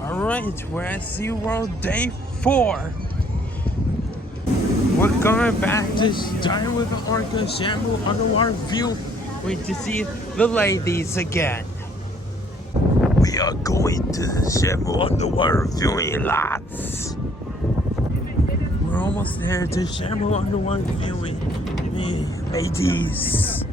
Alright, we're at Seaworld day 4. We're going back to start with the Orca Shamble underwater view. Wait to see the ladies again. We are going to the Shamble underwater viewing lots. We're almost there to Shamble underwater viewing. Ladies.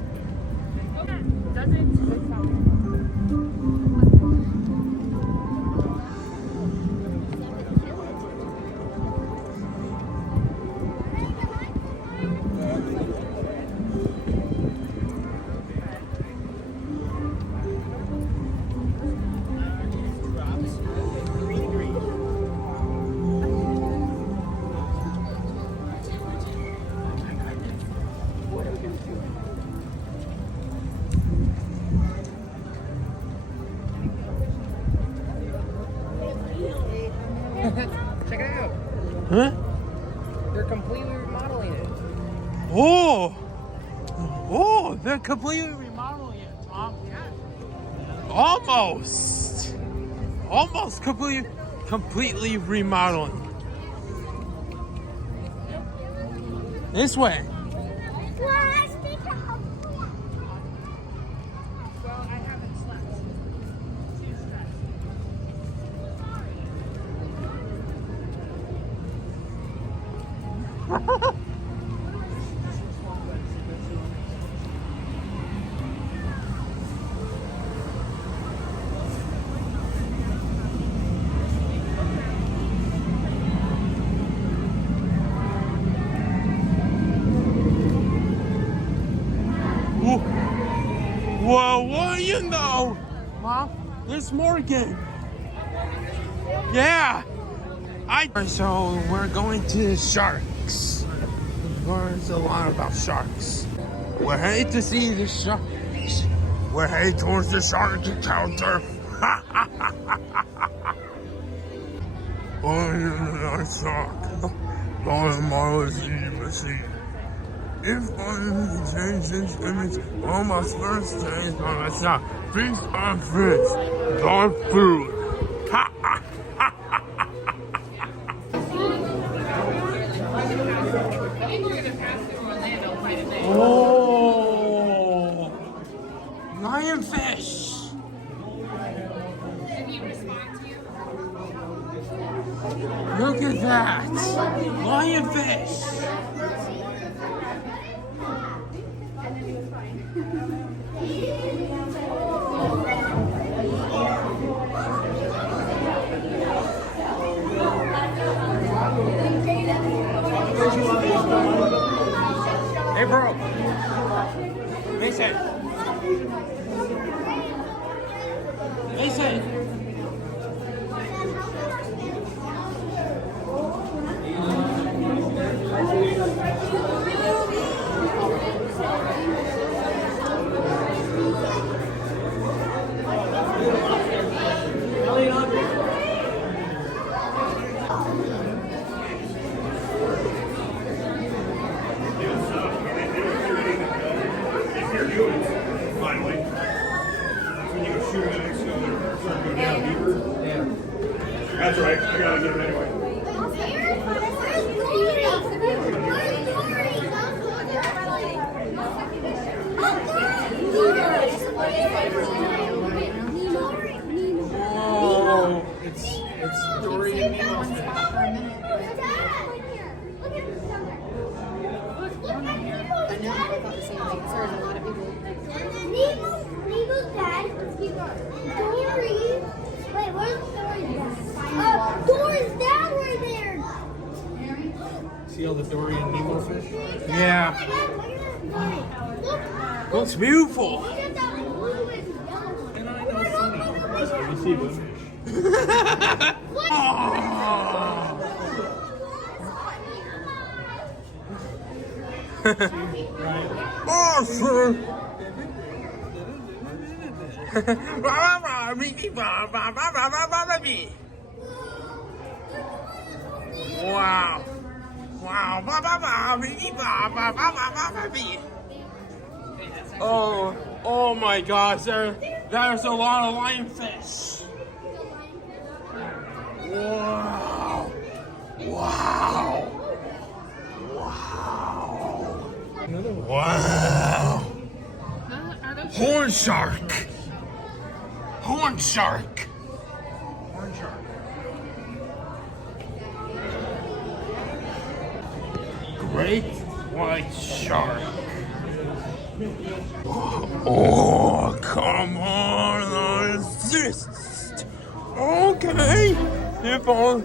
Check it out. Huh? They're completely remodeling it. Oh, they're completely remodeling it, Tom. Yeah. Almost completely remodeling. This way. Well, I haven't slept. Too stressed. Well, what do you know? Mom, there's Morgan. Yeah. So we're going to the sharks. Learned a lot about sharks. We're headed to see the sharks. We're headed towards the shark encounter. Oh, the shark. Oh, Marla's eating machine. If only we change this image on my first days on the shop. Feast on fish, dog food. Oh, lionfish. Did he respond to you? Look at that, lionfish. Hey, bro. Mason. Mason. That's right. I gotta get him anyway. Oh, it's Dory and Nemo. Nemo's dad. Dory. Wait, where's Dory's dad right there. See all the Dory and Nemo fish? Yeah. Look. Looks beautiful. Look at that blue and yellow. And I know funny. You see them? Awesome. Wow. Oh my gosh, there's a lot of lionfish. Wow! Wow! Wow! Another one. Wow! Are those Horn shark! Horn shark! Horn shark. Great white shark. Oh, come on, assist. Okay, if all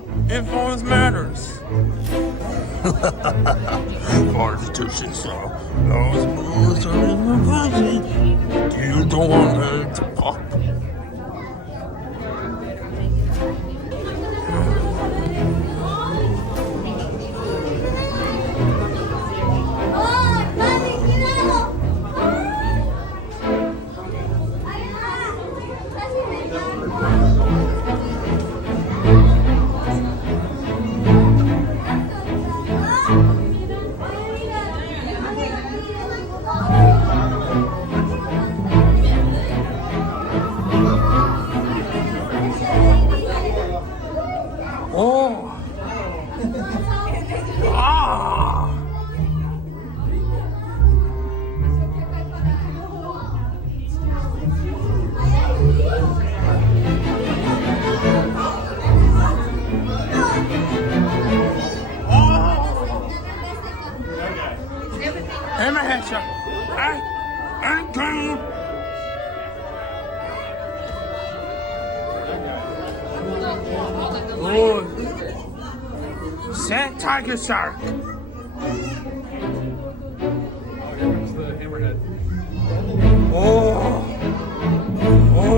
matters. Constitution, so those moves are in the budget. You don't want it to pop. Oh, Daddy, get out! Oh! Ah! Hey, my headshot. I'm coming. Oh, sand tiger shark. Oh, here comes the hammerhead. Oh, oh,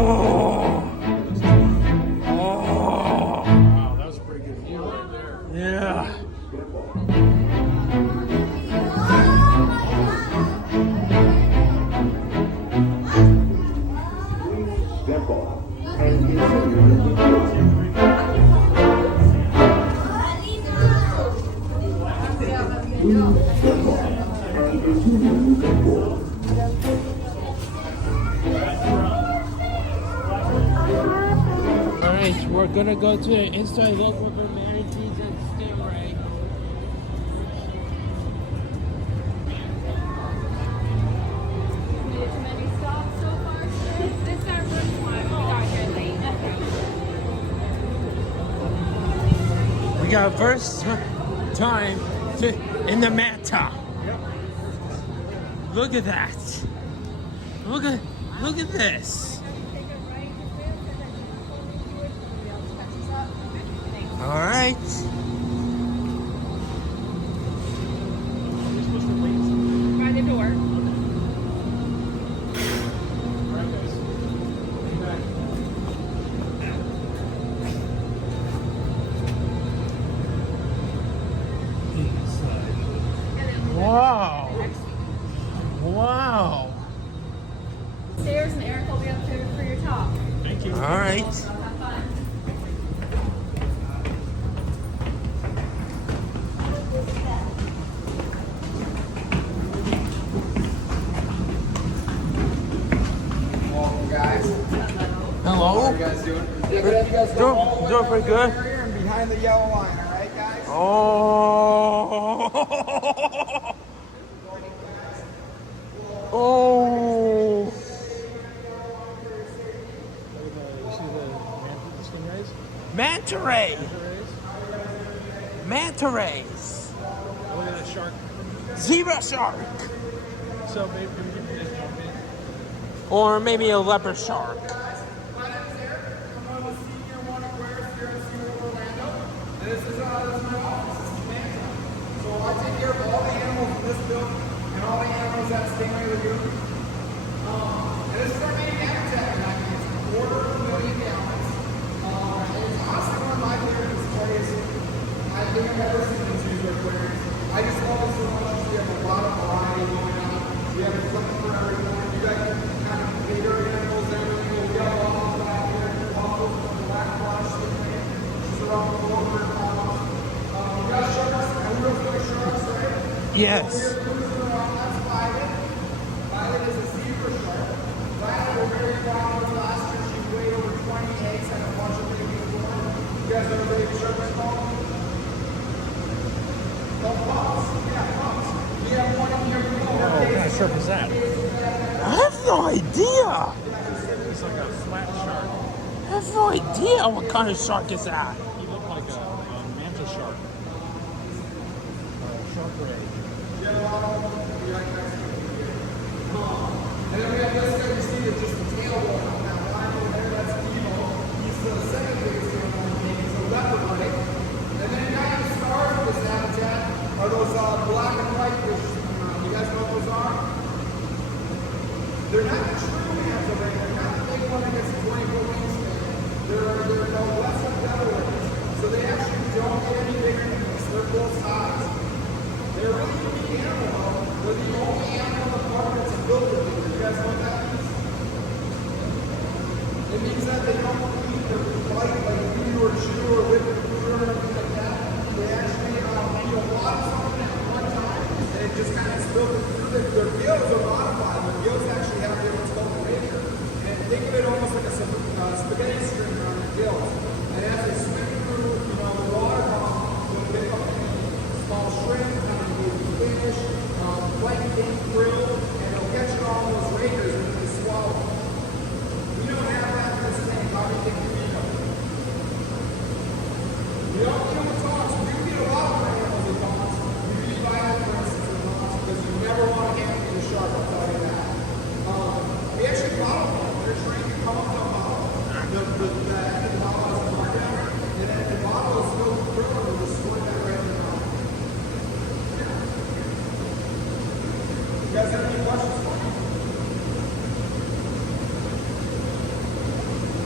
oh. Wow, that was a pretty good view right there. Yeah. All right, we're gonna go to the inside look with the manatees and stingray. many stops so far today? This is our first one. We got here late. We got first time in the manta. Look at that. Look at this. All right. By the door. Wow. Wow. Stairs and Eric will be up there for your talk. Thank you. All right. Have fun. Welcome, guys. Hello. How are you guys doing? Yeah, good. You guys Doing pretty good. Here and behind the yellow line, all right, guys? Oh. Oh. Manta ray. Manta rays. Look at that shark. Zebra shark. So, babe, can you give me this jump in? Or maybe a leopard shark. My name is Eric. I'm one of the senior one aquarists here at Seaworld Orlando. This is my office. This is Manta. So I take care of all the animals in this building and all the animals that Stingray Lagoon. And this is our main habitat tonight. It's 250,000 gallons. And it's honestly one of my favorite displays I think I've ever seen in Seaworld aquariums. I just love it so much. We have a lot of variety going on. We have something for everyone. You guys kind of bigger animals, everything. We got waffles out here, waffles, black flash, she's around 400 pounds. We got sharks, and we're going to sharks, right? Yes. We're cruising around, that's Violet. Violet is a zebra shark. Violet, we're very proud of her last year. She weighed over 20 eggs and a bunch of babies born. You guys know the of shark is that? I have no idea. It's like a flat shark. I have no idea what kind of shark is that. He looked like a manta shark. Shark ray. And then we have this guy, you see that just the tail going up now. Line over there, that's Nemo. He's the second biggest animal in the game. He's a leopard, right? And then you got the stars of this habitat are those black and white fish. You guys know what those are? They're not the true manta ray. They're not the big one that gets 24 wingspan. They're no less than devil rays. So they actually don't get any bigger than this. They're both sides. They're a really unique animal, though. They're the only animal in the park that's a filter. You guys know what that means? It means that they don't eat or bite like you or chew or lick or food or anything like that. They actually eat a lot of something at one time, and it just kind of spills it through their gills are modified. Their gills actually have what's called a razor. And think of it almost like a spaghetti string around their gills. And as they swim through, the water column, they'll pick up small shrimp, fish, plankton, krill, and they'll catch it all in those razors and they swallow. We don't have that in this thing. How do you think we need them? We don't get them with dogs. We do get a lot of animals with dogs. We do buy them, for instance, with dogs because you never want to hand me a shark, I'll tell you that. We actually bottle them. They're trained to come up to a bottle. The end of the bottle has a mark down, and then the bottle is filled with krill and we'll just squirt that right in the mouth. You guys have any questions for me?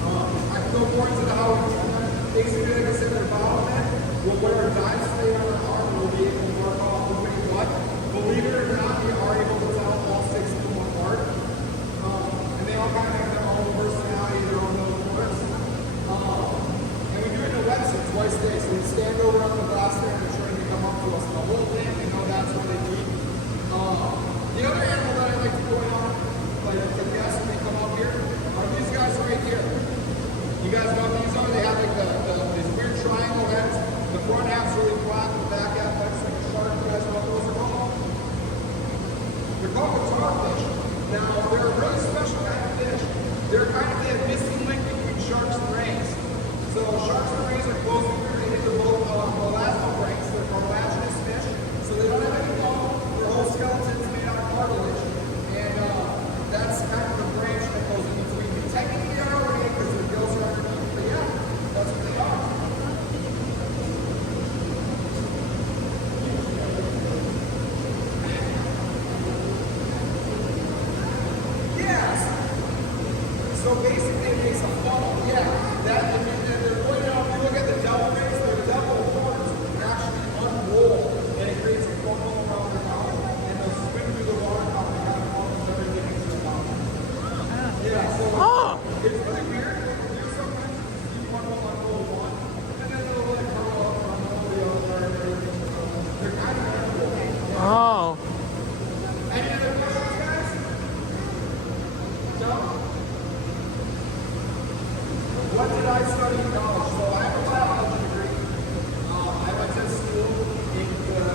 I can go more into how we do them. Basically, like I said, they're bottleneck. We'll wear a dive stay on our arm. We'll be able to mark off the big what. Believe it or not, we are able to tell all 6 of them apart. And they all kind of have their own personality, their own little quirks. And we do it in a wetsuit twice a day. So we stand over on the glass there and they're trying to come up to us. The whole thing, we know that's what they need. The other animal that I like to point out, like the guests when they come up here, are these guys right here. You guys know what these are? They have like these weird triangle heads. The front half's really flat, the back half looks like a shark. You guys know what those are called? They're called guitar fish. Now, they're a really special kind of fish. They're kind of the missing link between sharks and rays. So sharks and rays are close together. They hit the elasmobranchs. They're cartilaginous fish. So they don't have any bone. Their whole skeleton's made out of cartilage. And that's kind of the branch that goes in between. Technically, they are a ray because their gills are underneath. But yeah, that's what they are. Yes. So basically, it makes a funnel. Yeah. They're pointing out, if you look at the devil rays, their devil horns actually unroll and it creates a funnel around their mouth and they'll swim through the water column and have funnels everything into their mouth. Yeah, so it's really weird. You sometimes see one will unroll one and then they'll like curl up and unroll the other and everything. They're kind of cool. Oh. Any other questions, guys? No? What did I study in college? So I have a biology degree. I went to school in the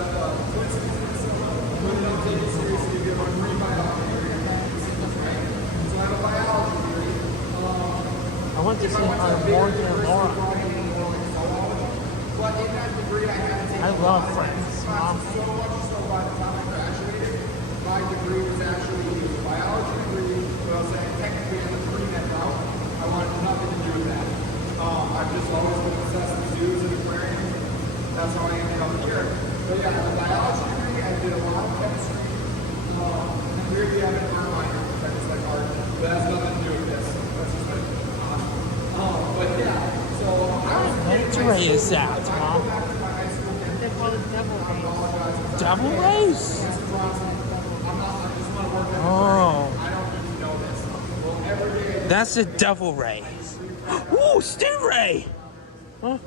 Twin Cities, Minnesota. Really don't take it seriously if you have a marine biology degree. I can't do this, right? So I have a biology degree. I went to If see I went to a big Morgan and university, Laura. probably in zoology. But in that degree, I had to take I love a lot of Friends, classes, Mom. so much so by the time I graduated, my degree was actually a biology degree, but I was saying technically I was doing that route. I wanted nothing to do with that. I've just always been obsessed with zoos and aquariums. That's how I ended up here. So yeah, the biology degree, I did a lot of chemistry. And here you have an art minor, which I just like art. But that has nothing to do with this. That's just like, but yeah, so I was What ray is that, Mom? back to my high school campus. They're called devil rays. Devil rays? I just want to work on Oh. I don't need to know this. Well, every day That's a devil ray. Ooh, stingray! Huh?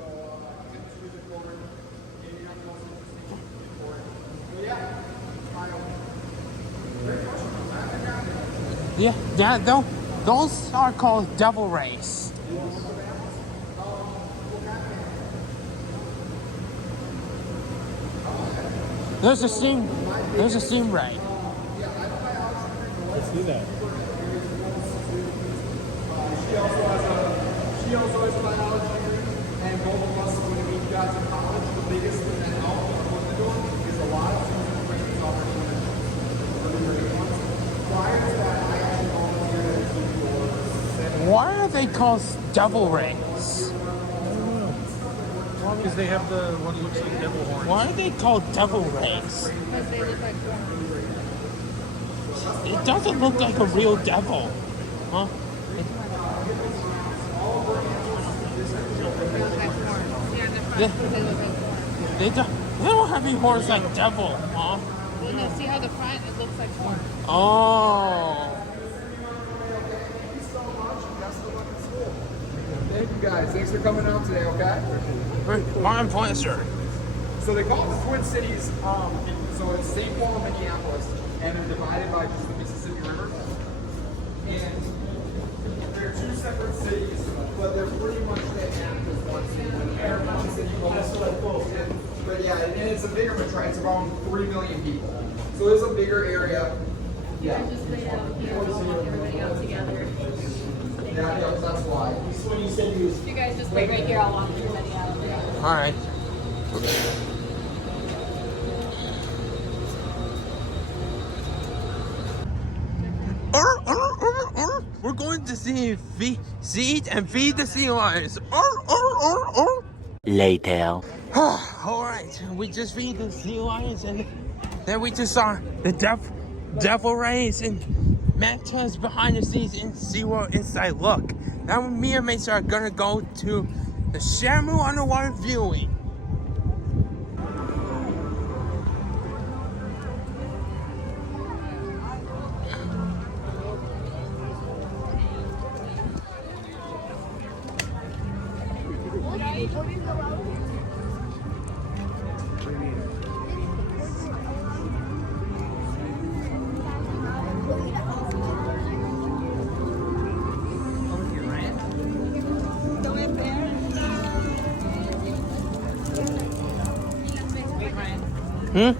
Yeah, those are called devil rays. There's a stingray. Yeah, I have a Let's do that. She also has a biology degree, and both of us, when we got to college, the biggest thing that helped our foot the door is a lot of season trainings already in prior to that, I actually volunteered at a team for 7 Why are they called devil rays? Because they have the what looks like devil horns. Why are they called devil rays? Because they look like horns. It doesn't look like a real devil. Huh? They look like horns. Yeah, in the front, Yeah. they look like horns. They don't have any horns like devil, huh? Well, no, see how the front, it looks like horns. Oh. Thank you guys. Thanks for coming out today, okay? My pleasure. So they call it the Twin Cities. So it's St. Paul and Minneapolis, and they're divided by just the Mississippi River. And they're two separate cities, but they're pretty much the half of one city. They're one city. But yeah, and it's a bigger metro. It's around 3 million people. So it's a bigger area. Yeah. Just lay out here, we'll walk everybody out together. Yeah, that's why. You guys just wait right here, I'll walk everybody out. All right. We're going to seed and feed the sea lions. Later. All right, we just feed the sea lions, and then we just saw the devil rays and Matt tells behind the scenes in Seaworld inside look. Now me and Mason are gonna go to the Shamu underwater viewing. Hmm?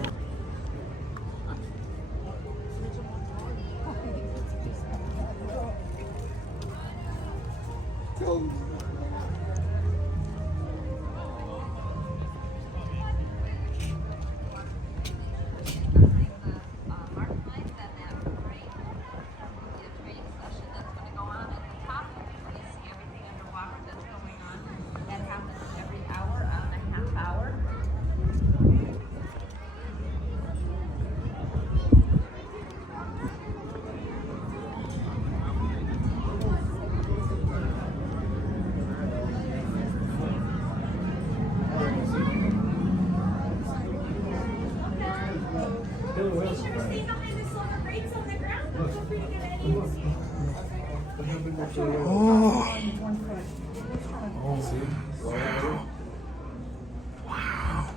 Wow.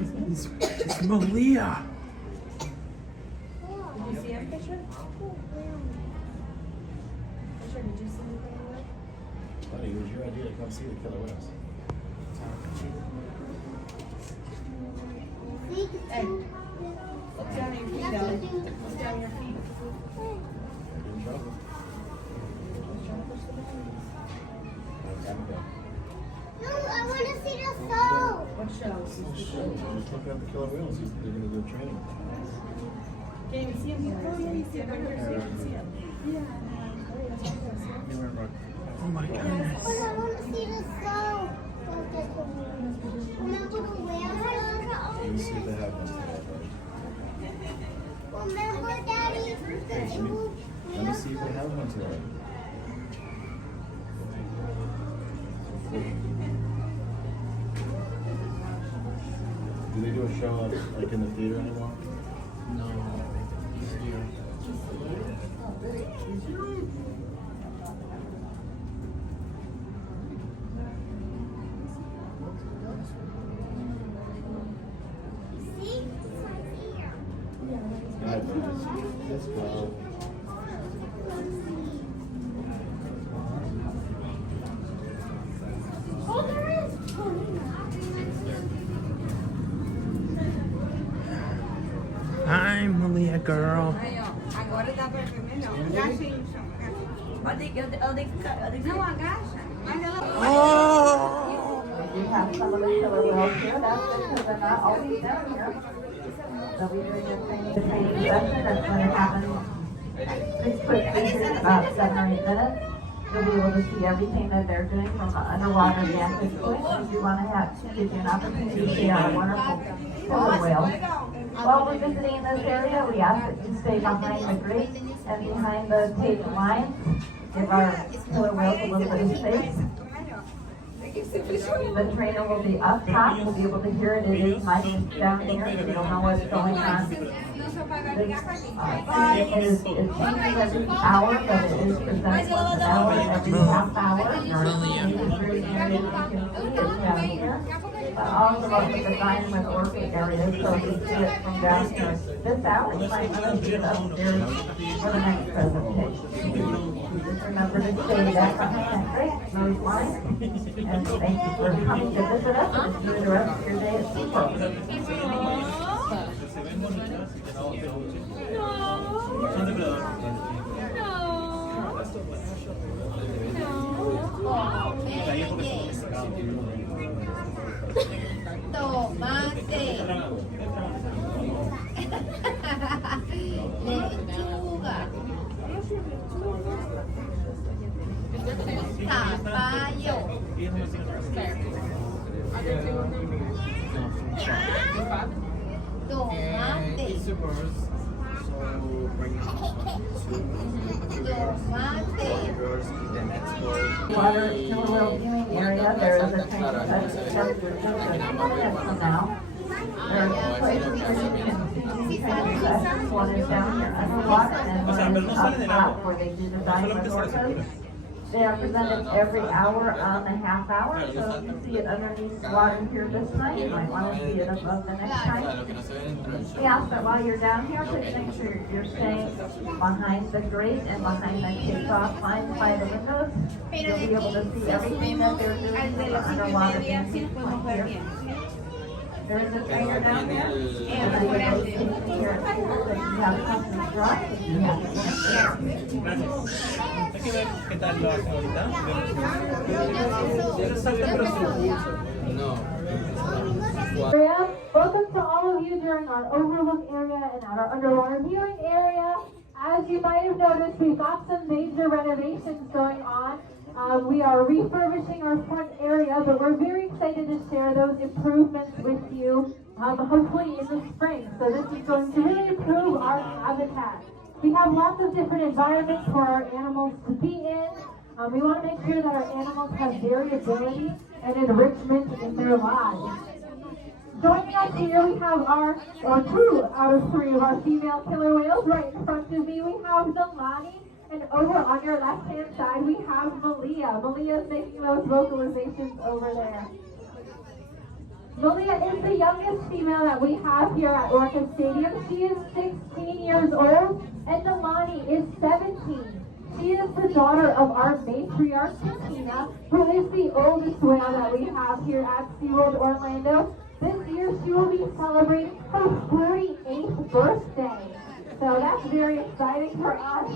It's Malia. Did you see a picture? Picture, did you see anything? Buddy, it was your idea to come see the killer whales. Hey, look down at your feet, Ellie. Look down at your feet. You're in trouble. No, I want to see the show. What shows? Just look at the killer whales. They're going to do training. Can't even see him here. Oh, yeah, you see him right here, so you can see him. Oh my goodness. But I want to see the show. Remember the whale? Let me see if they have one. Remember, Daddy? Let me see if they have one today. Do they do a show like in the theater anymore? See? It's right here. Alright, let's go. Oh, there is. Hi, Malia girl. I Agora dá pra ver melhor. Agacha aí no chão. Não, agacha. Mas ela... We have some of the killer whales here. That's because they're not always down here. They'll be doing their training session. That's going to happen pretty quickly in about 7 or 8 minutes. You'll be able to see everything that they're doing from the underwater vantage point. If you want to give you an opportunity to see our wonderful killer whales. While we're visiting this area, we ask that you stay behind the grate and behind the taped lines. Give our killer whales a little bit of space. The trainer will be up top. We'll be able to hear it. It is mic down here, so you'll know what's going on. It changes every hour, but it is presented once an hour, every half hour. Malia. Also up at the Diamond Orchid area, so you see it from down here. This hour, you might want to see it upstairs for the next presentation. Just remember to stay back behind that crate, those lines. And thank you for coming to visit us and enjoy the rest of your day at Seaworld. Tomate. Lechuga. Zapallo. Tomate. Water killer whale viewing area. There is a training session scheduled for 10 minutes from now. There are 2 places where you can see training sessions. One is down here underwater and one is up top where they do the diamond orcas. They are presented every hour on the half hour, so if you see it underneath the water here this night, you might want to see it above the next time. We ask that while you're down here, please make sure you're staying behind the grate and behind the takeoff lines by the windows. You'll be able to see everything that they're doing from the underwater vantage point here. There is a trainer down there, and I would like to here at Seaworld that you have custom drop if you have Welcome to all of you during our overlook area and our underwater viewing area. As you might have noticed, we've got some major renovations going on. We are refurbishing our front area, but we're very excited to share those improvements with you, hopefully in the spring. So this is going to really improve our habitat. We have lots of different environments for our animals to be in. We want to make sure that our animals have variability and enrichment in their lives. Joining us here, we have our 2 out of 3 of our female killer whales. Right in front of me, we have Nalani. And over on your left-hand side, we have Malia. Malia is making those vocalizations over there. Malia is the youngest female that we have here at Orca Stadium. She is 16 years old, and Nalani is 17. She is the daughter of our matriarch, Katina, who is the oldest whale that we have here at Seaworld Orlando. This year, she will be celebrating her 48th birthday. So that's very exciting for us.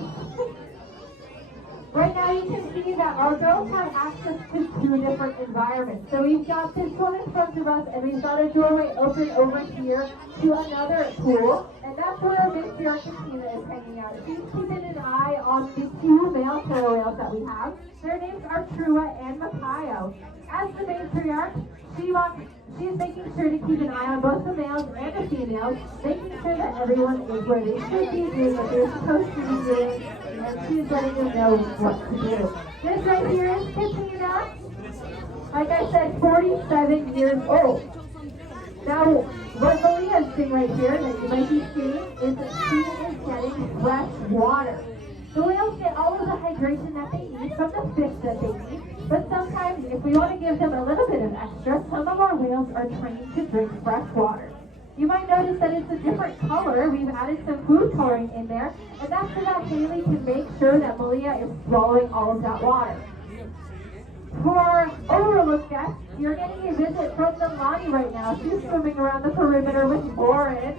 Right now you can see that our girls have access to 2 different environments. So we've got this one in front of us, and we've got a doorway open over here to another pool. And that's where our matriarch Katina is hanging out. She's keeping an eye on the 2 male killer whales that we have. Their names are Trua and Makaio. As the matriarch, she's making sure to keep an eye on both the males and the females, making sure that everyone is where they should be doing what they're supposed to be doing, and she's letting them know what to do. This right here is Katina. Like I said, 47 years old. Now, what Malia is doing right here that you might be seeing is that she is getting fresh water. The whales get all of the hydration that they need from the fish that they eat. But sometimes, if we want to give them a little bit of extra, some of our whales are trained to drink fresh water. You might notice that it's a different color. We've added some food coloring in there, and that's so that Haley can make sure that Malia is swallowing all of that water. For our overlook guests, you're getting a visit from Nalani right now. She's swimming around the perimeter with Lauren.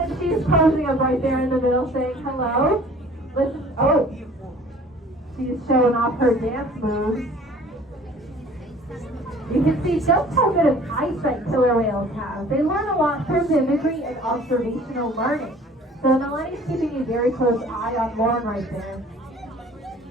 And she's posing up right there in the middle saying hello. Listen, oh, she's showing off her dance moves. You can see just how good of eyesight killer whales have. They learn a lot through mimicry and observational learning. So Nalani's keeping a very close eye on Lauren right there.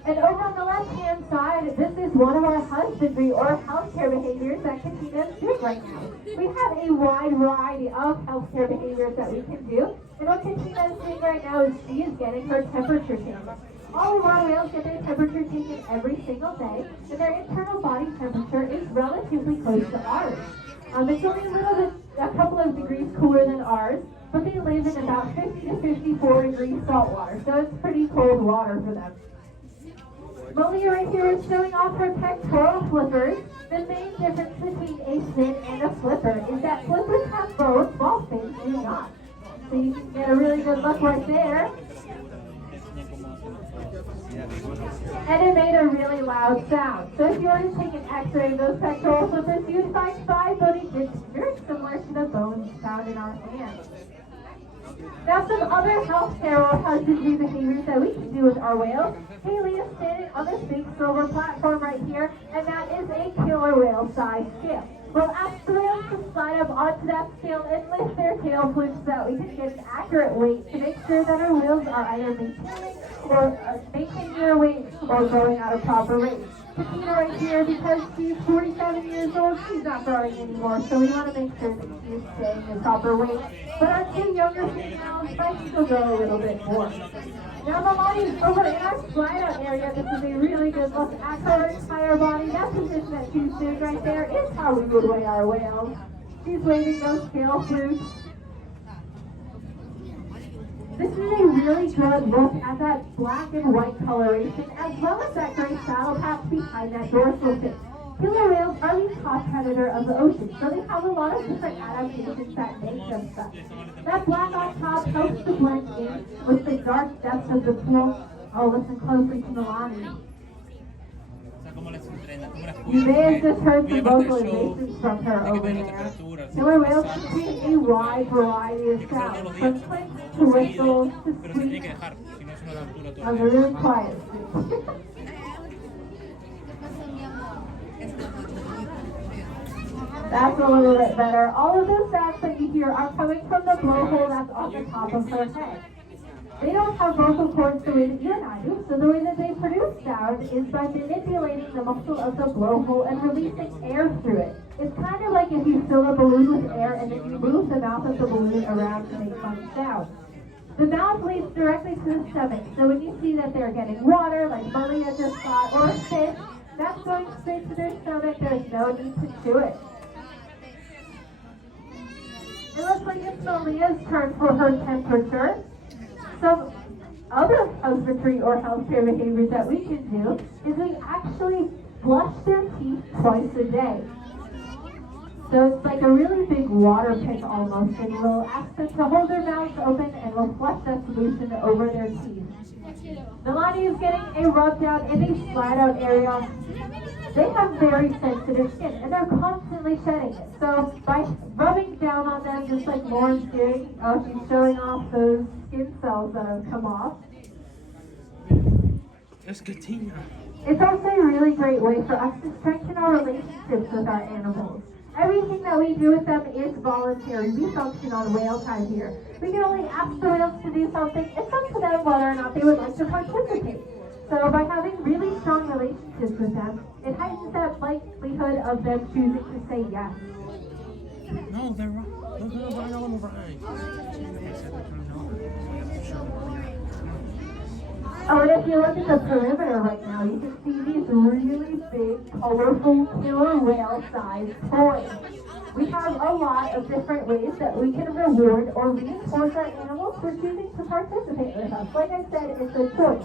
And over on the left-hand side, this is one of our husbandry or healthcare behaviors that Katina is doing right now. We have a wide variety of healthcare behaviors that we can do. And what Katina is doing right now is she is getting her temperature taken. All of our whales get their temperature taken every single day, and their internal body temperature is relatively close to ours. It's only a couple of degrees cooler than ours, but they live in about 50 to 54 degrees salt water, so it's pretty cold water for them. Malia right here is showing off her pectoral flippers. The main difference between a fin and a flipper is that flippers have bones while fins do not. So you can get a really good look right there. And it made a really loud sound. So if you were to take an x-ray of those pectoral flippers, you would find 5 bony discs very similar to the bones found in our hands. Now some other healthcare or husbandry behaviors that we can do with our whales. Haley is standing on this big silver platform right here, and that is a killer whale size scale. We'll ask the whales to slide up onto that scale and lift their tail flukes so that we can get an accurate weight to make sure that our whales are either maintaining their weight or growing at a proper rate. Katina right here, because she's 47 years old, she's not growing anymore, so we want to make sure that she's staying in proper weight. But our 2 younger females might still grow a little bit more. Now Nalani's over in our slide out area. This is a really good look at her entire body. That position that she's doing right there is how we would weigh our whales. She's waving those tail flukes. This is a really good look at that black and white coloration, as well as that gray saddle patch behind that dorsal fin. Killer whales are the top predator of the ocean, so they have a lot of different adaptations that make them such. That black on top helps to blend in with the dark depths of the pool. Oh, listen closely to Nalani. You may have just heard some vocalizations from her over there. Killer whales contain a wide variety of sounds, from clicks to whistles to squeaks. Oh, they're really quiet. That's a little bit better. All of those sounds that you hear are coming from the blowhole that's on the top of her head. They don't have vocal cords the way that you and I do, so the way that they produce sound is by manipulating the muscle of the blowhole and releasing air through it. It's kind of like if you fill a balloon with air and then you move the mouth of the balloon around to make funny sounds. The mouth leads directly to the stomach, so when you see that they're getting water, like Malia just got, or fish, that's going straight to their stomach. There's no need to chew it. It looks like it's Malia's turn for her temperature. Some other husbandry or healthcare behaviors that we can do is we actually flush their teeth twice a day. So it's like a really big water pick almost, and we'll ask them to hold their mouths open and we'll flush that solution over their teeth. Nalani is getting a rub down in a slide out area. They have very sensitive skin and they're constantly shedding it. So by rubbing down on them just like Lauren's doing, oh, she's showing off those skin cells that have come off. That's Katina. It's also a really great way for us to strengthen our relationships with our animals. Everything that we do with them is voluntary. We function on whale time here. We can only ask the whales to do something. It's up to them whether or not they would like to participate. So by having really strong relationships with them, it heightens that likelihood of them choosing to say yes. No, they're wrong. They're gonna run on the right. Oh, and if you look at the perimeter right now, you can see these really big, colorful, killer whale-sized toys. We have a lot of different ways that we can reward or reinforce our animals for choosing to participate with us. Like I said, it's a choice.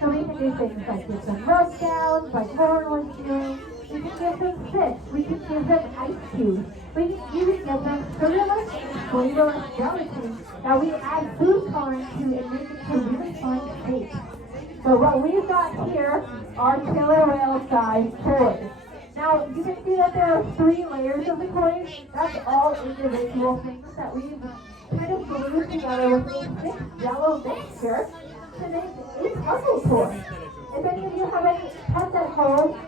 So we can do things like give them rub downs, like Lauren was doing. We can give them fish. We can give them ice cubes. We can even give them sugarless and flavorless gelatin that we add food coloring to and make it to really fine shapes. So what we've got here are killer whale-sized toys. Now, you can see that there are 3 layers of the toys. That's all individual things that we've kind of glued together with a thick yellow mixture to make a puzzle toy. If any of you have any pets at home,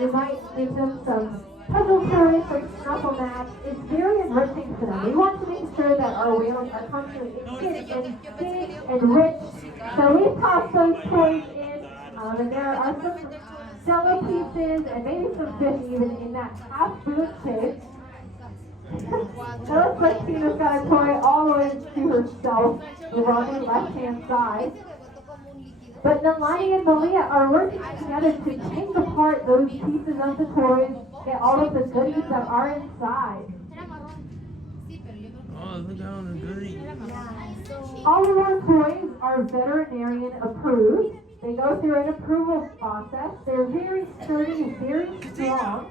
you might give them some puzzle toys like snuffle mats. It's very enriching for them. We want to make sure that our whales are constantly big and rich. So we toss those toys in, and there are some jello pieces and maybe some fish even in that half spoon shape. It looks like Tina's got a toy all the way to herself over on the left-hand side. But Nalani and Malia are working together to take apart those pieces of the toys, get all of the goodies that are inside. Oh, look at all the goodies. All of our toys are veterinarian approved. They go through an approval process. They're very sturdy, very strong,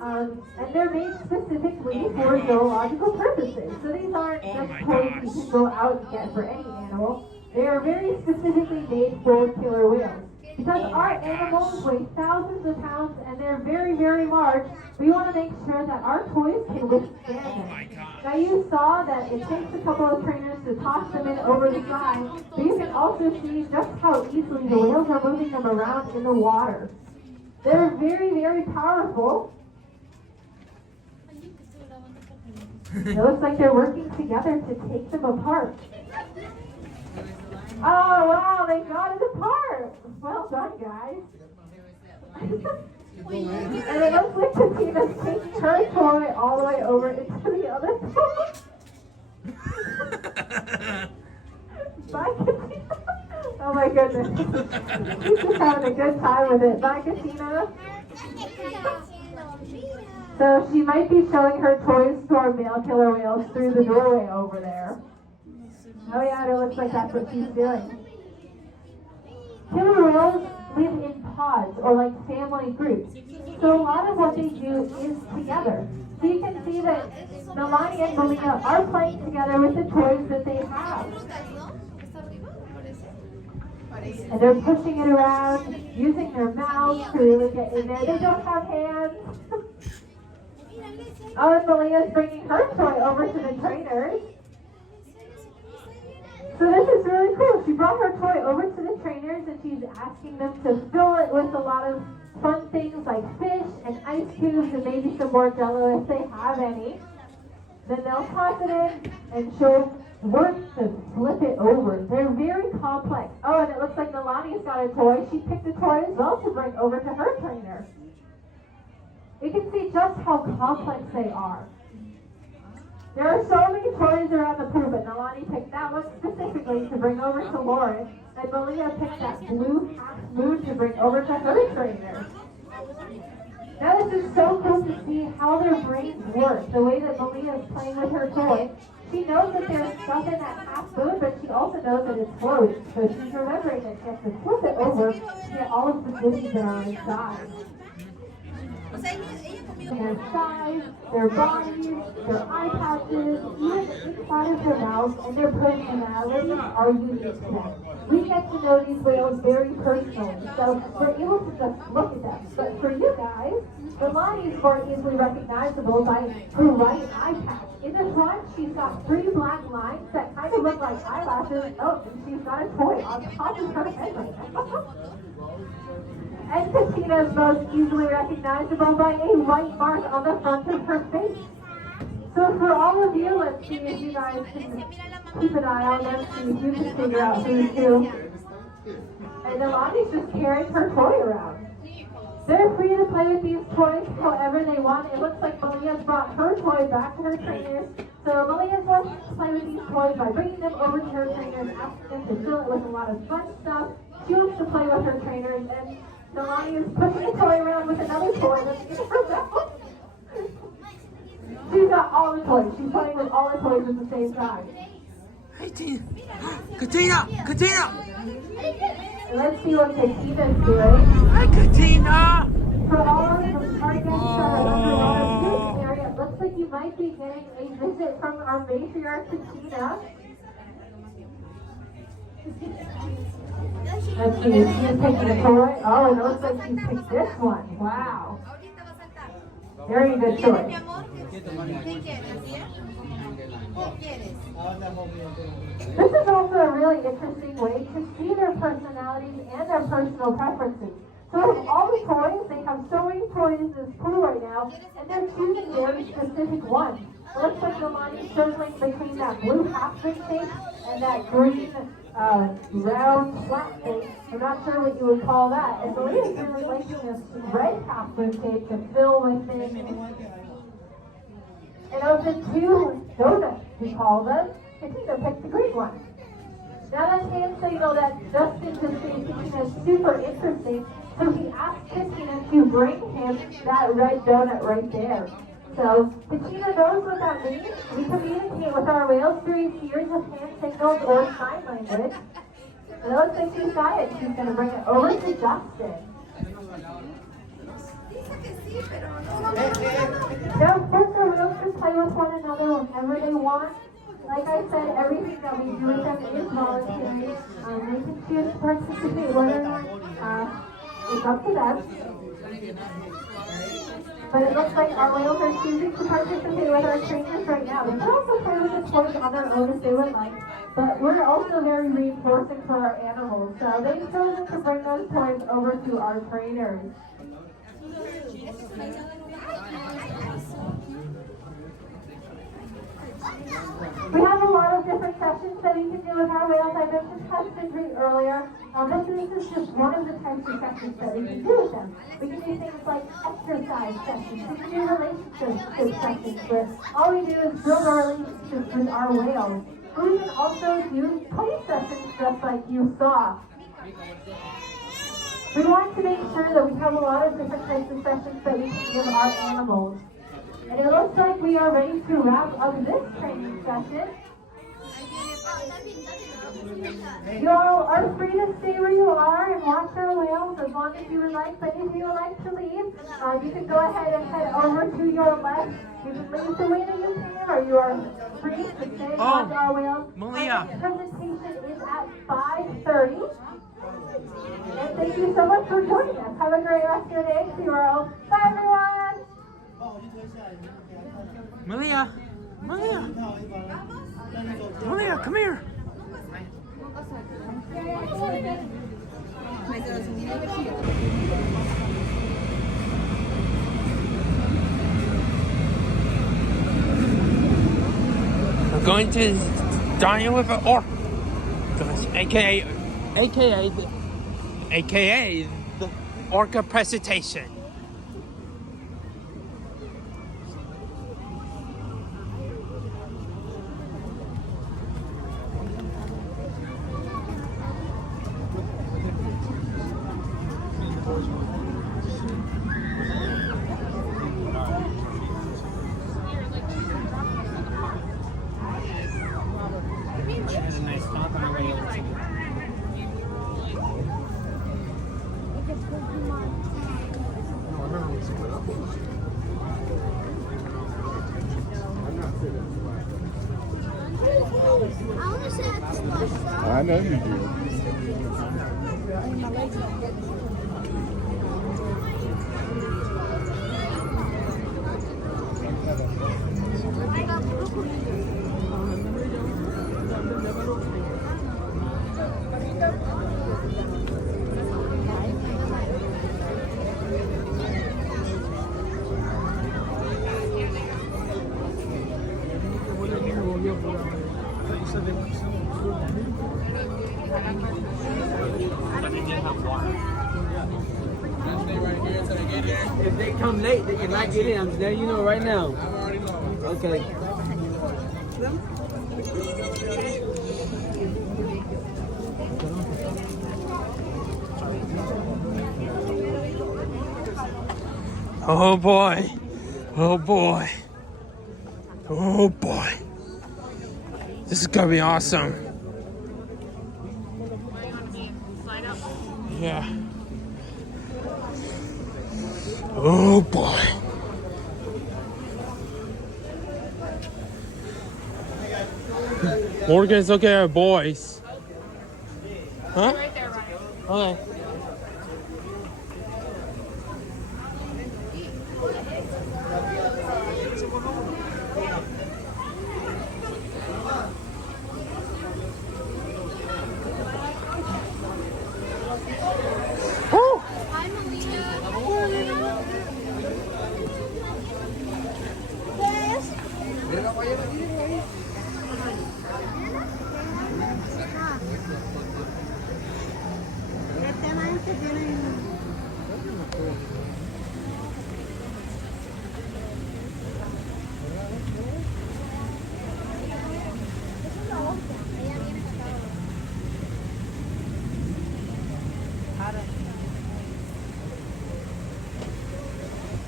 and they're made specifically for zoological purposes. So these aren't just toys you can go out and get for any animal. They are very specifically made for killer whales. Because our animals weigh thousands of pounds and they're very, very large, we want to make sure that our toys can withstand them. Now you saw that it takes a couple of trainers to toss them in over the side, but you can also see just how easily the whales are moving them around in the water. They're very, very powerful. It looks like they're working together to take them apart. Oh wow, they got it apart! Well done, guys. And it looks like Katina's taking her toy all the way over into the other toy. Bye, Katina. Oh my goodness. She's just having a good time with it. Bye, Katina. So she might be showing her toys to our male killer whales through the doorway over there. Oh yeah, it looks like that's what she's doing. Killer whales live in pods or like family groups. So a lot of what they do is together. So you can see that Nalani and Malia are playing together with the toys that they have. And they're pushing it around, using their mouths to really get in there. They don't have hands. Oh, and Malia's bringing her toy over to the trainers. So this is really cool. She brought her toy over to the trainers and she's asking them to fill it with a lot of fun things like fish and ice cubes and maybe some more jello if they have any. Then they'll toss it in and she'll work to flip it over. They're very complex. Oh, and it looks like Nalani's got a toy. She picked a toy as well to bring over to her trainer. You can see just how complex they are. There are so many toys around the pool, but Nalani picked that one specifically to bring over to Lauren, and Malia picked that blue half moon to bring over to her trainer. Now this is so cool to see how their brains work, the way that Malia is playing with her toy. She knows that there's stuff in that half moon, but she also knows that it's floating, so she's remembering that she has to flip it over to get all of the goodies that are inside. Their size, their bodies, their eye patches, even the inside of their mouths, and their personalities are unique to them. We get to know these whales very personally, so we're able to just look at them. But for you guys, Nalani is more easily recognizable by her right eye patch. In the front, she's got 3 black lines that kind of look like eyelashes. Oh, and she's got a toy on top of her head right now. And Katina is most easily recognizable by a white mark on the front of her face. So for all of you, let's see if you guys can keep an eye on them, see if you can figure out who's who. And Nalani's just carrying her toy around. They're free to play with these toys however they want. It looks like Malia's brought her toy back to her trainers. So Malia's wants to play with these toys by bringing them over to her trainers, asking them to fill it with a lot of fun stuff. She wants to play with her trainers, and Nalani is pushing a toy around with another toy that's in her mouth. She's got all the toys. She's playing with all the toys at the same time. Hey, Tina! Katina! Katina! And let's see what Katina's doing. Hi, Katina! For all of our guests that are under this area, it looks like you might be getting a visit from our matriarch, Katina. Let's see, she's taking a toy. Oh, it looks like she picked this one. Wow. Very good Mi choice. amor, ¿qué quieres? ¿Qué quieres? This is also a really interesting way to see their personalities and their personal preferences. So of all the toys, they have so many toys in this pool right now, and they're choosing very specific ones. It looks like Nalani's circling between that blue half-moon shape and that green round flat shape. I'm not sure what you would call that. And Malia's really liking this red half-moon shape to fill with things. And of the two donuts, we call them, Katina picked the green one. Now that hand signal that Justin just gave Katina is super interesting, so he asked Katina to bring him that red donut right there. So Katina knows what that means. We communicate with our whales through a series of hand signals or sign language. And it looks like she's got it. She's going to bring it over to Justin. Now, of course, our whales can play with one another whenever they want. Like I said, everything that we do with them is voluntary. They can choose to participate whether or not it's up to them. But it looks like our whales are choosing to participate with our trainers right now. They can also play with the toys on their own if they would like. But we're also very reinforcing for our animals. So they've chosen to bring those toys over to our trainers. We have a lot of different sessions that we can do with our whales. I mentioned husbandry earlier. This is just one of the types of sessions that we can do with them. We can do things like exercise sessions. We can do relationship sessions where all we do is build our relationships with our whales. But we can also do play sessions just like you saw. We want to make sure that we have a lot of different types of sessions that we can give our animals. And it looks like we are ready to wrap up this training session. You all are free to stay where you are and watch our whales as long as you would like. But if you would like to leave, you can go ahead and head over to your left. You can leave the way that you came, or you are free to stay and watch our whales. Malia. Our presentation is at 5:30. And thank you so much for joining us. Have a great rest of your day, Seaworld. Bye, everyone. Malia, Malia, Malia, come here. We're going to dine with an orc, aka the orca presentation. I know you do. If they come late, they cannot get in. I'm letting you know right now. Okay. Oh boy. Oh boy. Oh boy. This is gonna be awesome. Yeah. Oh boy. Morgan's looking at our boys. Huh? Right there, Ryan. Okay.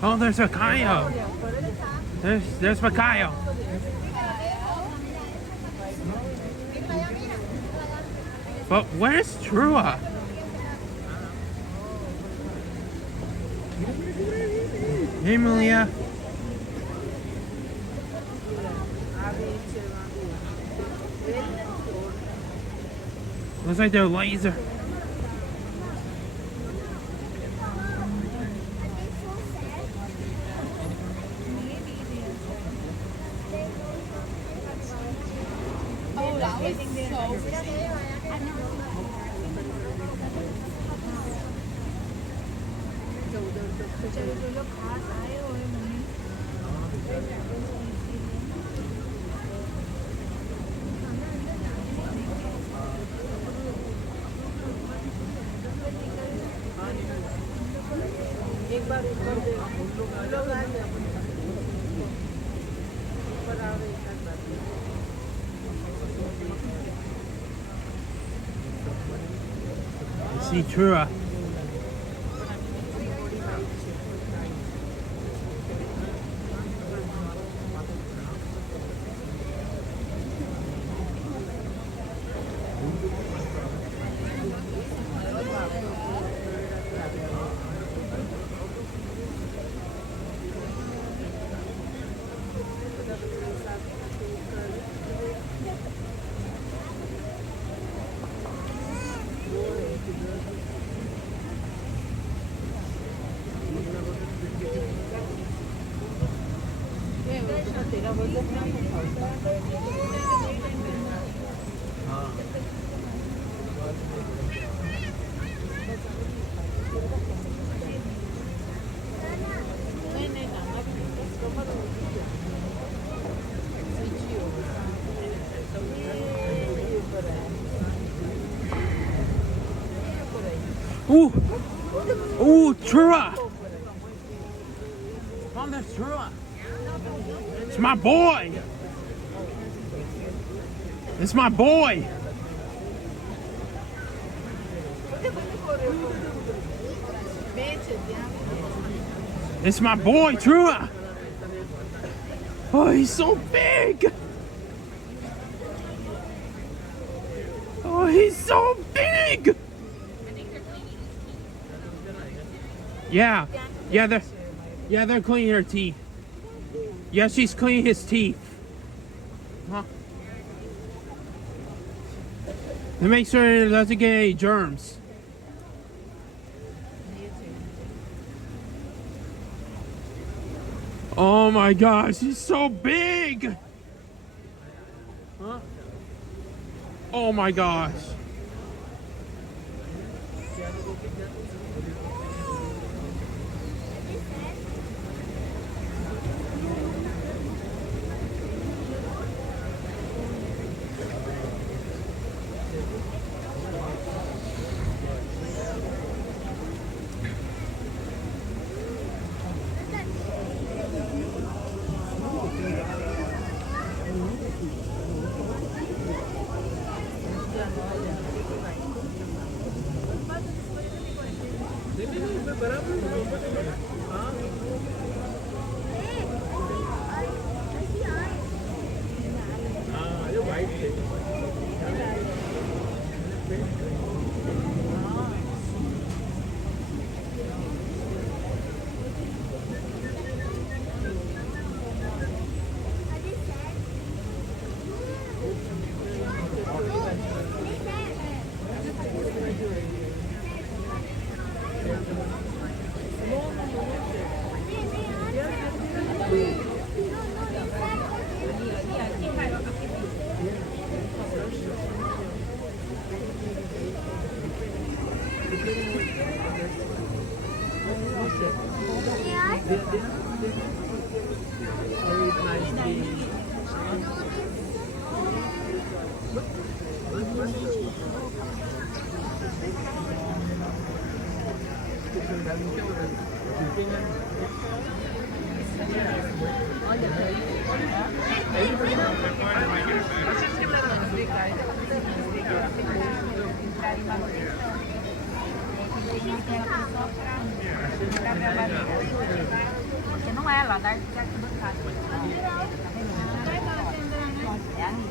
Oh, there's Makaio. There's Makaio. But where's Trua? Hey, Malia. Looks like they're laser. Oh, that was so एक बार ऊपर दे हम लोग आए थे ऊपर आ रहे I see Trua. Ooh! Ooh, Trua! Mom, there's Trua! It's my boy! It's my boy! It's my boy, Trua! Oh, he's so big! Oh, he's so big! Yeah, they're cleaning her teeth. Yeah, she's cleaning his teeth. Huh? To make sure it doesn't get any germs. Oh my gosh, he's so big! Huh? Oh my gosh. Porque não é lá, dá que arquibancada. É ali.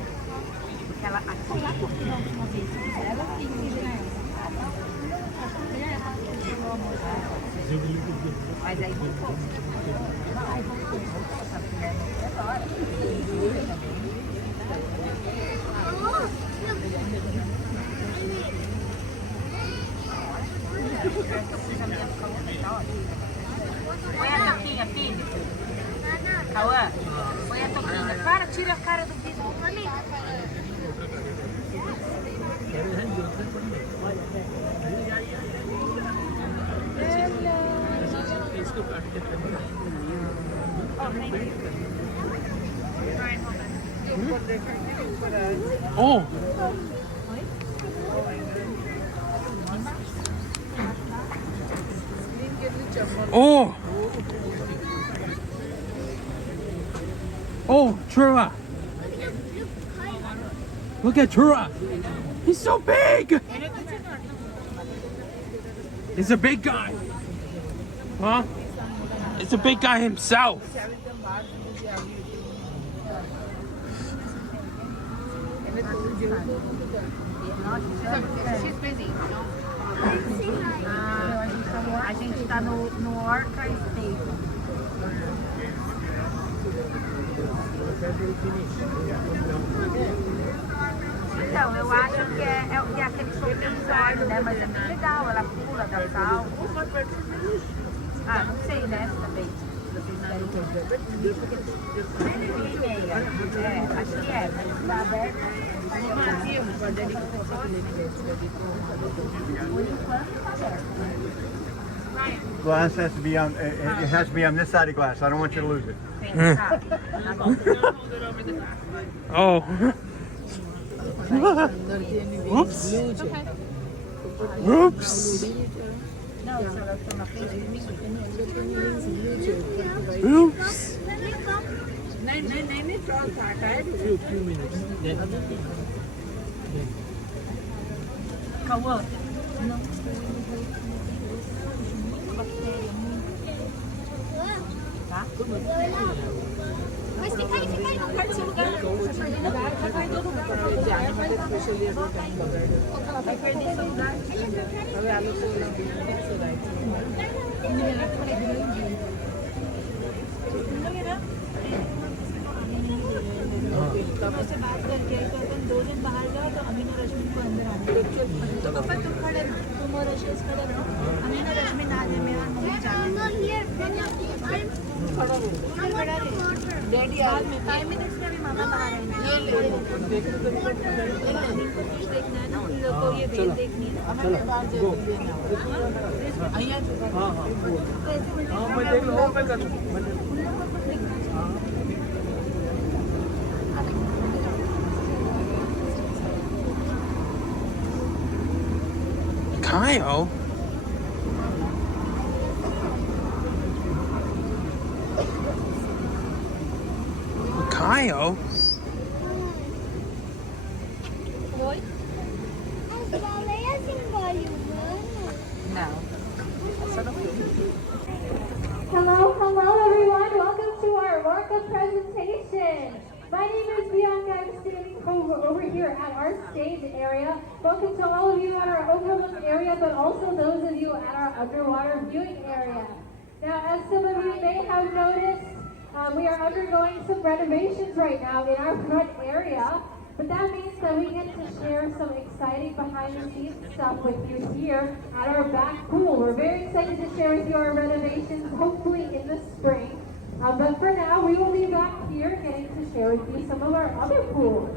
Porque ela aqui já não uma vez, se quiser, ela tem que virar. Mas aí voltou. Aí voltou. Essa mulher não adora. Põe a toquinha, filho. Cauã, põe a toquinha. Para, tira a cara do vidro pra mim. Oh. Oh. Oh, Trua. Look at Trua. He's so big. He's a big guy. Huh? It's a big guy himself. She's busy. A gente tá no Orca State. Então, eu acho que é aquele solteiro, né? Mas é bem legal, ela pula, dá salto. Ah, não sei, né? Também. É, acho que é, mas tá aberto. Glass has to be on. It has to be on this side of glass. I don't want you to lose it. Oh. Whoops. Whoops. Oops. Few minutes. Cauã, não. Tá? Mas fica aí, não perde seu lugar. Vai perder todo lugar. Vai perder seu lugar. से बात करके तो अपन 2 दिन बाहर जाओ तो अमीन और रश्मि को अंदर आना तो पापा तुम खड़े रहो तुम और रशीद खड़े रहो अमीन और रश्मि ना दे मैं और मम्मी जाएंगे खड़ा रहो डैडी बाद में 5 मिनट्स में भी मामा बाहर आएंगे ये ले अमीन को कुछ देखना है ना उन लोग को ये वेल देखनी है हमें बाहर जाएंगे हां हां मैं देख लो मैं कर Makaio? Makaio? Oi? As baleias engolem humano? Não. Hello everyone. Welcome to our Orca presentation. My name is Bianca. I'm standing over here at our stage area. Welcome to all of you at our overlook area, but also those of you at our underwater viewing area. Now, as some of you may have noticed, we are undergoing some renovations right now in our front area, but that means that we get to share some exciting behind-the-scenes stuff with you here at our back pool. We're very excited to share with you our renovations, hopefully in the spring. But for now, we will be back here getting to share with you some of our other pools.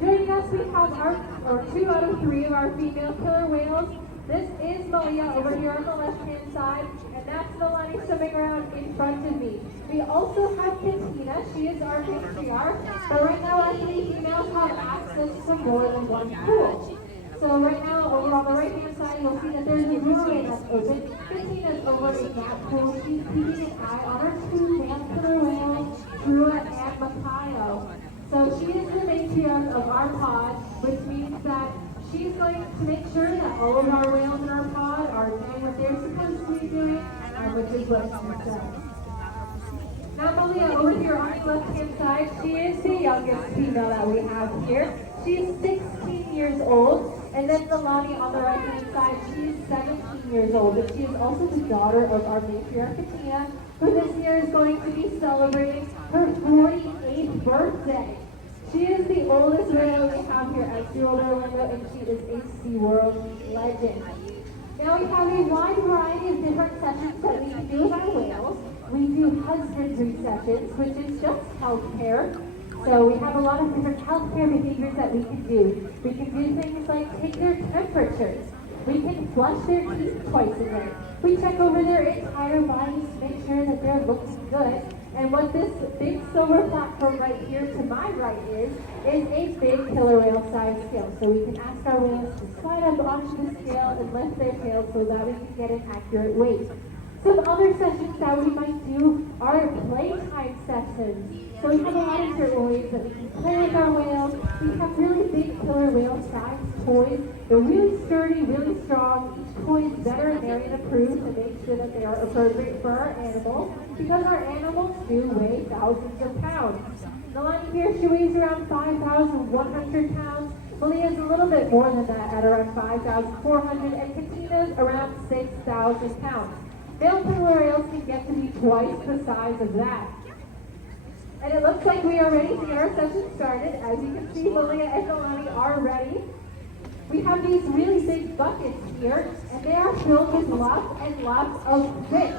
Joining us, we have 2 out of 3 of our female killer whales. This is Malia over here on the left-hand side, and that's Nalani swimming around in front of me. We also have Katina. She is our matriarch, but right now, actually, females have access to more than one pool. So right now, over on the right-hand side, you'll see that there's a doorway that's open. Katina's over in that pool. She's keeping an eye on our 2 male killer whales, Trua and Makaio. So she is the matriarch of our pod, which means that she's going to make sure that all of our whales in our pod are doing what they're supposed to be doing, which is what she says. Now Malia over here on the left-hand side, she is the youngest female that we have here. She's 16 years old. And then Nalani on the right-hand side, she is 17 years old. And she is also the daughter of our matriarch Katina, who this year is going to be celebrating her 48th birthday. She is the oldest whale we have here at Seaworld Orlando, and she is a Seaworld legend. Now we have a wide variety of different sessions that we can do with our whales. We do husbandry sessions, which is just healthcare. So we have a lot of different healthcare behaviors that we can do. We can do things like take their temperatures. We can flush their teeth twice a day. We check over their entire bodies to make sure that they're looking good. And what this big silver platform right here to my right is a big killer whale size scale. So we can ask our whales to slide up onto the scale and lift their tails so that we can get an accurate weight. Some other sessions that we might do are playtime sessions. So we have a lot of different ways that we can play with our whales. We have really big killer whale size toys. They're really sturdy, really strong. Each toy is veterinarian approved to make sure that they are appropriate for our animals, because our animals do weigh thousands of pounds. Nalani here, she weighs around 5,100 pounds. Malia is a little bit more than that at around 5,400, and Katina's around 6,000 pounds. Male killer whales can get to be twice the size of that. And it looks like we are ready to get our session started. As you can see, Malia and Nalani are ready. We have these really big buckets here, and they are filled with lots and lots of fish.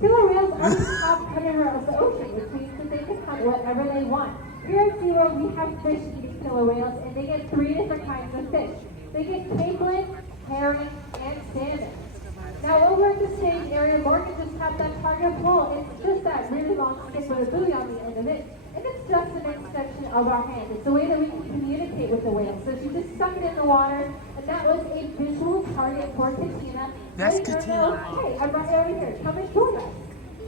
Killer whales are the top predator of the ocean, which means that they can hunt whatever they want. Here at Seaworld, we have fish-eating killer whales, and they get 3 different kinds of fish. They get capelin, herring, and salmon. Now over at the stage area, Morgan just had that target pole. It's just that really long stick with a buoy on the end of it. And it's just an extension of our hand. It's a way that we can communicate with the whale. So she just stuck it in the water, and that was a visual target for Katina. That's Katina. Hey, I'm right over here. Come and join us.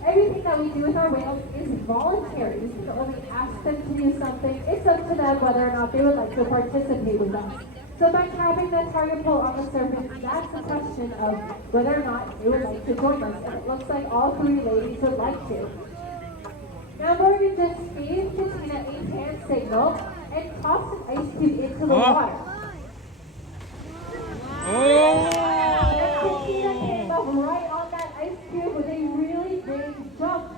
Everything that we do with our whales is voluntary. We can only ask them to do something. It's up to them whether or not they would like to participate with us. So by tapping that target pole on the surface, that's a question of whether or not they would like to join us. And it looks like all 3 ladies would like to. Now Morgan just gave Katina a hand signal and tossed an ice cube into the water. And Katina came up right on that ice cube with a really big jump.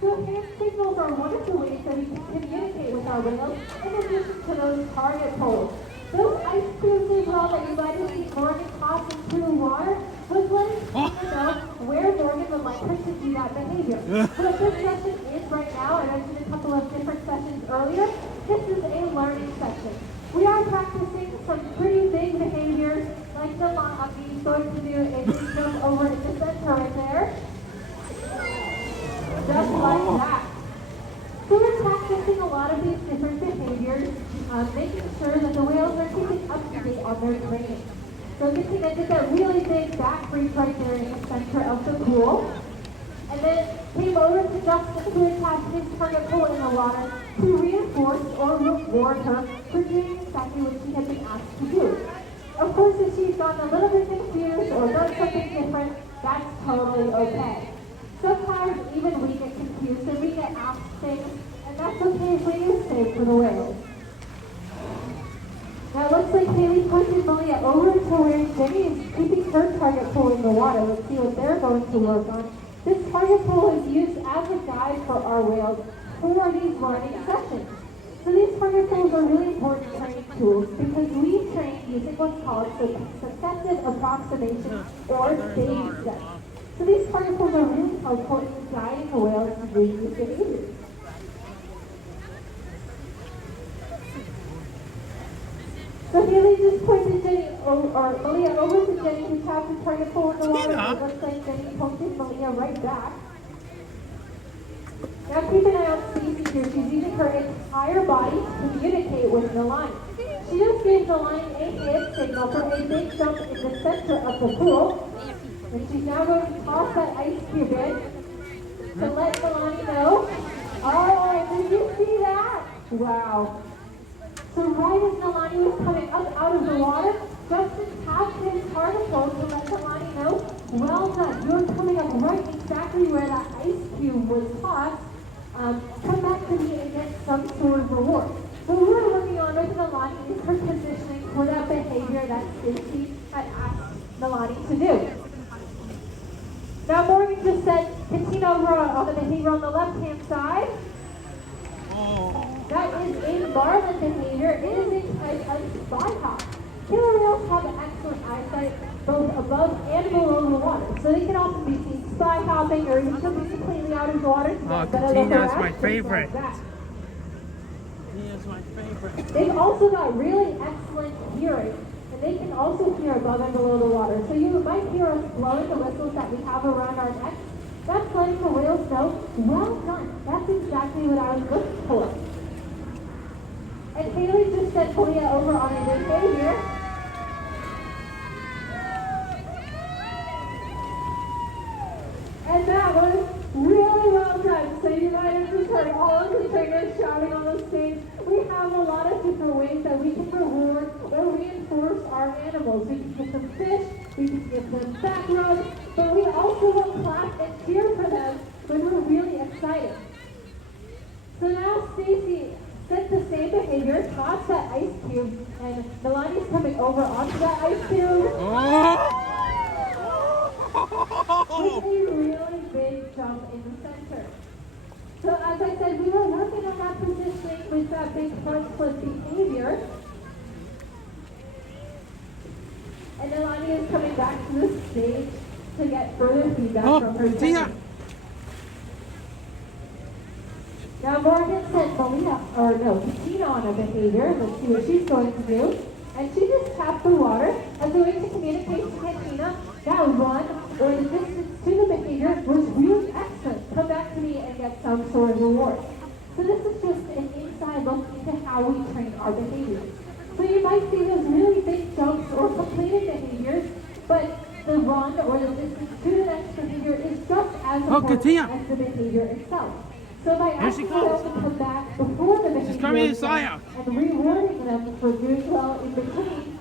So hand signals are one of the ways that we can communicate with our whales, in addition to those target poles. Those ice cubes as well that you might have seen Morgan toss into the water was letting Katina know where Morgan would like her to do that behavior. So what this session is right now, I mentioned a couple of different sessions earlier, this is a learning session. We are practicing some pretty big behaviors, like Nalani is going to do a big jump over in the center right there. Just like that. So we're practicing a lot of these different behaviors, making sure that the whales are keeping up to date on their training. So Katina did that really big back reach right there in the center of the pool. And then came over to Justin, who had tapped his target pole in the water to reinforce or reward her for doing exactly what she had been asked to do. Of course, if she's gotten a little bit confused or done something different, that's totally okay. Sometimes even we get confused and we get asked things, and that's okay if we do same for the whales. Now it looks like Haley pointed Malia over to where Jenny is keeping her target pole in the water. Let's see what they're going to work on. This target pole is used as a guide for our whales for these learning sessions. So these target poles are really important training tools because we train using what's called successive approximation or baby steps. So these target poles are really helpful in guiding the whales in doing these behaviors. So Haley just pointed Jenny, or Malia over to Jenny who tapped the target pole in the water. It looks like Jenny pointed Malia right back. Now keep an eye on Stacey here. She's using her entire body to communicate with Nalani. She just gave Nalani a hand signal for a big jump in the center of the pool. And she's now going to toss that ice cube in to let Nalani know. Oh, did you see that? Wow. So right as Nalani was coming up out of the water, Justin tapped his target pole to let Nalani know, well done, you're coming up right exactly where that ice cube was tossed. come back to me and get some sort of reward. What we're working on with Nalani is her positioning for that behavior that Stacy had asked Nalani to do. Now Morgan just said, Katina over on the behavior on the left-hand side. That is a marlin behavior. It is a type of spy hop. Killer whales have excellent eyesight both above and below the water. So they can often be seen spy hopping or even jumping completely out of the water. Katina's my favorite. Katina's my favorite. They've also got really excellent hearing. And they can also hear above and below the water. So you might hear us blowing the whistles that we have around our necks. That's letting the whales know, well done. That's exactly what I was looking for. And Haley just sent Malia over on a behavior. And that was really well done. So you might have just heard all of the trainers shouting on the stage. We have a lot of different ways that we can reward or reinforce our animals. We can give them fish, we can give them back rubs, but we also will clap and cheer for them when we're really excited. So now Stacy sent the same behavior, toss that ice cube, and Nalani's coming over onto that ice cube. With a really big jump in the center. So as I said, we were working on that positioning with that big front flip behavior. And Nalani is coming back to the stage to get further feedback from her team. Now Morgan sent Katina on a behavior. Let's see what she's going to do. And she just tapped the water as a way to communicate to Katina that run or the distance to the behavior was really excellent. Come back to me and get some sort of reward. So this is just an inside look into how we train our behaviors. So you might see those really big jumps or completed behaviors, but the run or the distance to the next behavior is just as important as the behavior itself. So by asking them to come back before the behavior and rewarding them for doing well in between,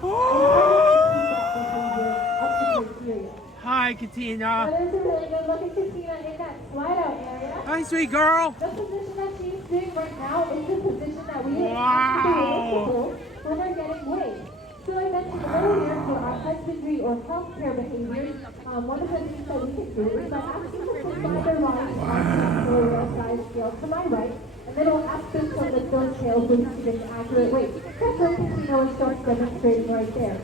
Hi, Katina. Now there's a really good look at Katina in that slide out area. Hi, sweet girl. The position that she's doing right now is the position that we do when we're getting weighed. So I mentioned earlier for our husbandry or healthcare behaviors, one of the things that we can do is by asking them to slide their bodies on the size scale to my right, and then we'll ask them to lift those scales with an accurate weight. That's what Katina was just demonstrating right there.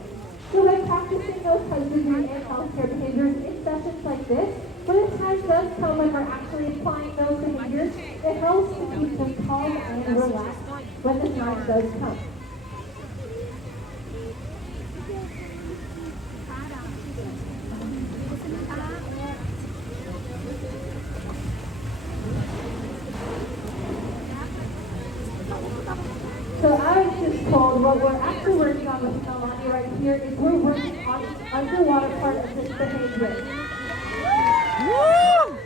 So by practicing those husbandry and healthcare behaviors in sessions like this, when the time does come when we're actually applying those behaviors, it helps to keep them calm and relaxed when the time does come. So I was just told what we're actually working on with Nalani right here is we're working on the underwater part of this behavior. Woo!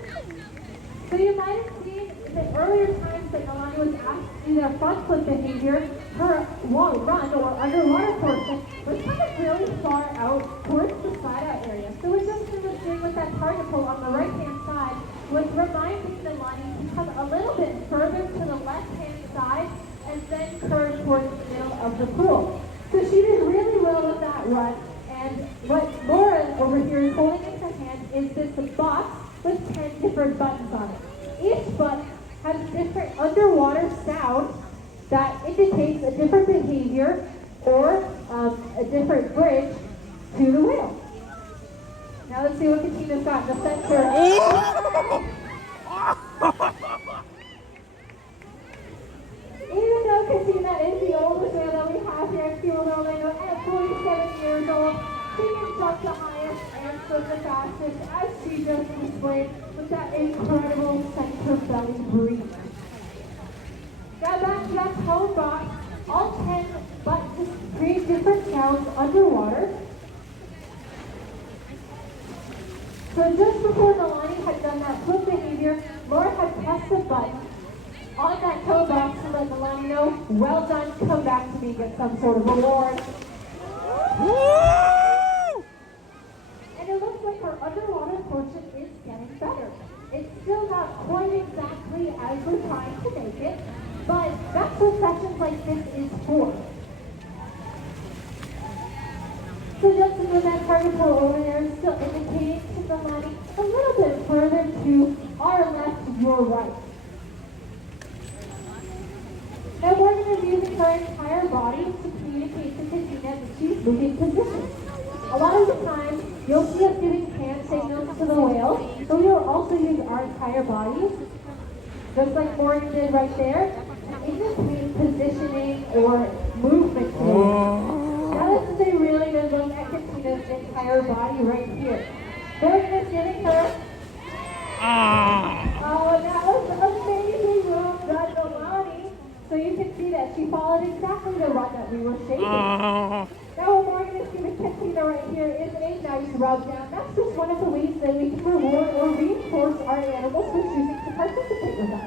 So you might have seen the earlier times that Nalani was asked to do that front flip behavior, her run or underwater portion was kind of really far out towards the side out area. So what Justin was doing with that target pull on the right hand side was reminding Nalani to come a little bit further to the left hand side and then curve towards the middle of the pool. So she did really well with that run, and what Laura over here is holding in her hand is this box with 10 different buttons on it. Each button has a different underwater sound that indicates a different behavior or a different bridge to the whale. Now let's see what Katina's got in the center. Even though Katina is the oldest whale that we have here at Seaworld Orlando at 47 years old, she can jump the highest and swim the fastest as she just displayed with that incredible center belly breathe. Now back to that tone box, all 10 buttons create different sounds underwater. So just before Nalani had done that flip behavior, Laura had pressed the button on that toe box to let Nalani know, well done, come back to me, get some sort of reward. Woo! And it looks like her underwater portion is getting better. It's still not quite exactly as we're trying to make it, but that's what sessions like this is for. So just as that target pool over there is still indicating to Nalani a little bit further to our left, your right. Now we're going to be using her entire body to communicate to Katina that she's moving positions. A lot of the time, you'll see us giving hand signals to the whales, but we will also use our entire bodies, just like Morgan did right there, to indicate positioning or movement. Now this is a really good look at Katina's entire body right here. Morgan is giving her... Oh, that was amazing move by Nalani. So you can see that she followed exactly the run that we were shaping. Now what Morgan is giving Katina right here is a nice rub down. That's just one of the ways that we can reward or reinforce our animals for choosing to participate with us.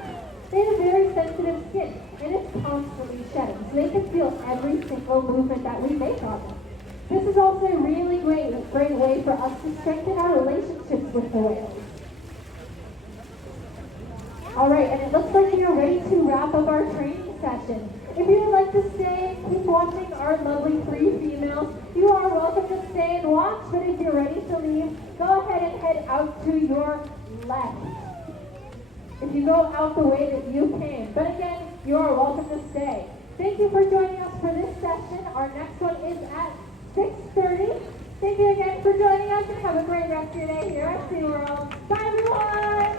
They have a very sensitive skin, and it's constantly shedding, so they can feel every single movement that we make on them. This is also a really great way for us to strengthen our relationships with the whales. Alright, and it looks like we are ready to wrap up our training session. If you would like to stay and keep watching our lovely 3 females, you are welcome to stay and watch, but if you're ready to leave, go ahead and head out to your left. If you go out the way that you came. But again, you are welcome to stay. Thank you for joining us for this session. Our next one is at 6:30. Thank you again for joining us and have a great rest of your day here at Seaworld. Bye everyone!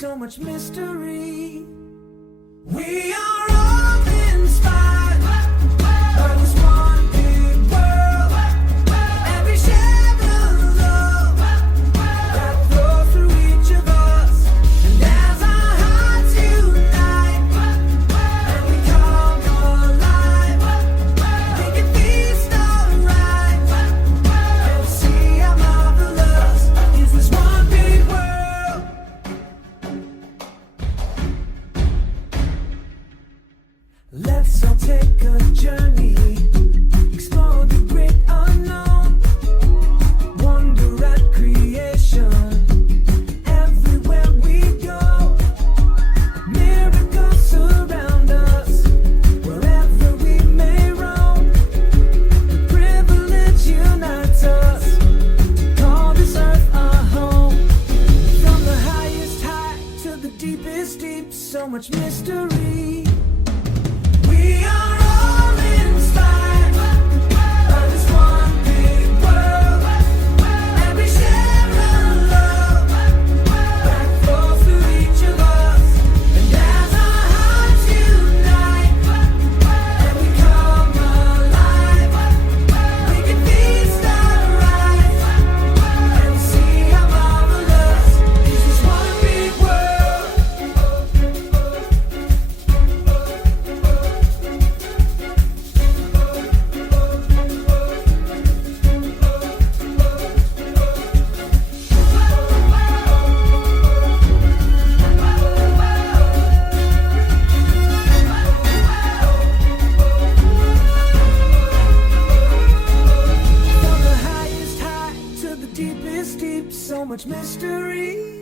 So much mystery. We are all inspired by this one big world, and we share the love that flows through each of us. And as our hearts unite and we come alive, we can feast alright and see how marvelous is this one big world. Let's all take a journey, explore the great unknown, wonder at creation, everywhere we go. Miracles surround us, wherever we may roam. The privilege unites us to call this earth our home. From the highest high to the deepest deep, so much mystery. We are all inspired by this one big world, and we share a love that flows through each of us. And as our hearts unite and we come alive, we can feast alright and see how marvelous is this one big world. From the highest high to the deepest deep, so much mystery.